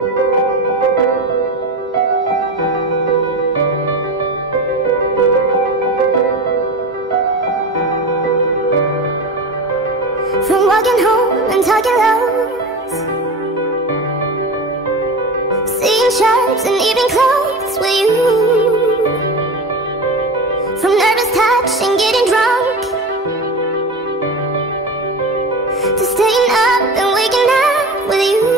From walking home and talking lows, seeing shirts and even clothes with you. From nervous touch and getting drunk, to staying up and waking up with you.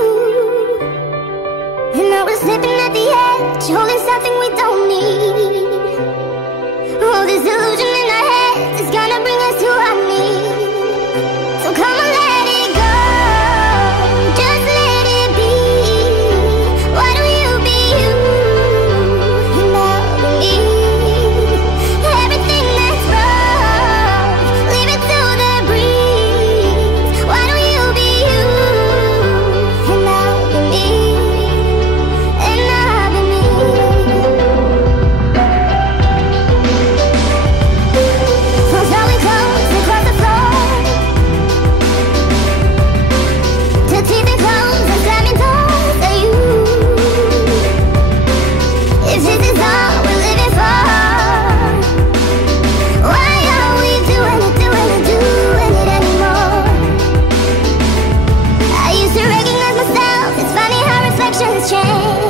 And now we're slipping at the edge, holding something we don't need. Oh, this illusion in our heads is gonna bring us to our knees. So come on, let it go, just let it be. Why don't you be you, and I'll be me? Everything that's wrong, leave it to the breeze. Why don't you be you, and I'll be me, and I'll be me. So throwing clothes across the floor, to teething clothes and slamming doors at you. If this is all we're living for, why are we doing it anymore? I used to recognize myself, it's funny how reflections change.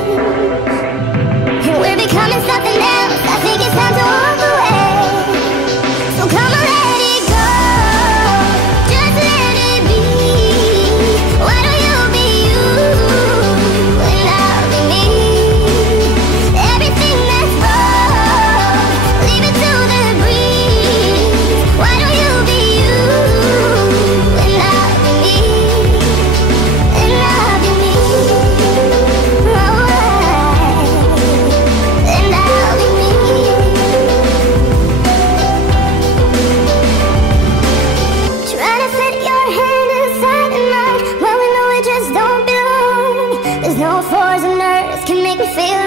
And we're becoming something else, I think it's time to walk away. So come on, let it go, just let it be. Why don't you be you, and I'll be me? Everything that's wrong, leave it to the breeze. Why don't you be you, and I'll be me, and I'll be me. And I'll be me. Trying to fit your hand inside of mine, when we know we just don't belong. There's no force on earth can make me feel